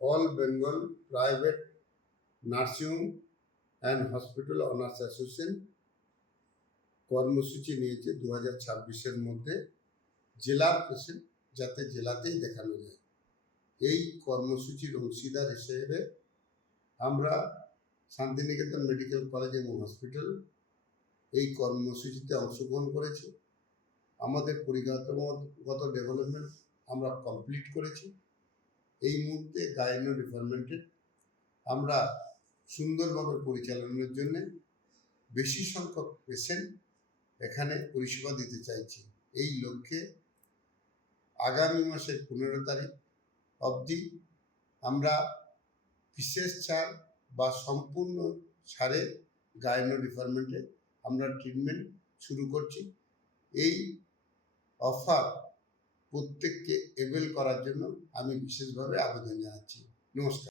All Bengal private nursing and hospital owners association কর্মসূচি নিয়েছে দু হাজার ছাব্বিশের মধ্যে জেলার পেশেন্ট যাতে জেলাতেই দেখানো যায়। এই কর্মসূচির অংশীদার হিসেবে আমরা শান্তিনিকেতন মেডিকেল কলেজ এবং হসপিটাল এই কর্মসূচিতে অংশগ্রহণ করেছি। আমাদের পরিকাঠামোগত ডেভেলপমেন্ট আমরা কমপ্লিট করেছি। এই মুহূর্তে গাইনো ডিপার্টমেন্টের আমরা সুন্দরভাবে পরিচালনার জন্য বেশি সংখ্যক পেশেন্ট এখানে পরিষেবা দিতে চাইছি। এই লক্ষ্যে আগামী মাসের পনেরো তারিখ অবধি আমরা বিশেষ ছাড় বা সম্পূর্ণ ছাড়ে গাইনো ডিপার্টমেন্টে আমরা ট্রিটমেন্ট শুরু করছি। এই অফার প্রত্যেককে এবেল করার জন্য আমি বিশেষভাবে আবেদন জানাচ্ছি। নমস্কার।